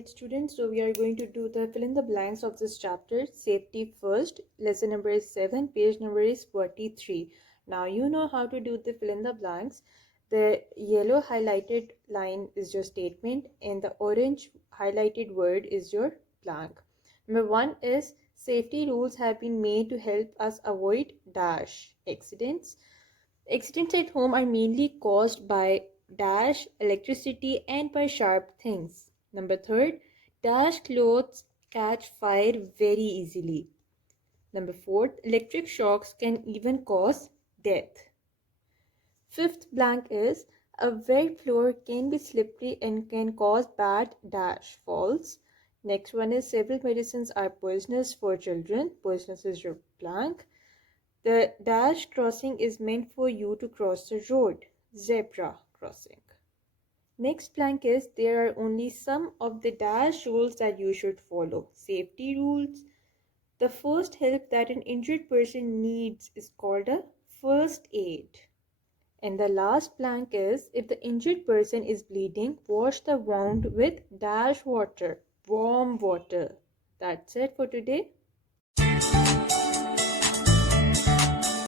Alright students, so we are going to do the fill in the blanks of this chapter, safety first. Lesson number is 7, page number is 43. Now you know how to do the fill in the blanks. The yellow highlighted line is your statement and the orange highlighted word is your blank. Number 1 is safety rules have been made to help us avoid dash accidents. Accidents at home are mainly caused by dash electricity and by sharp things. Number 3, dash clothes catch fire very easily. Number 4, electric shocks can even cause death. Fifth blank is a wet floor can be slippery and can cause bad dash falls. Next one is several medicines are poisonous for children. Poisonous is your blank. The dash crossing is meant for you to cross the road. Zebra crossing. Next blank is there are only some of the dash rules that you should follow. Safety rules. The first help that an injured person needs is called a first aid. And the last blank is if the injured person is bleeding, wash the wound with dash water, warm water. That's it for today.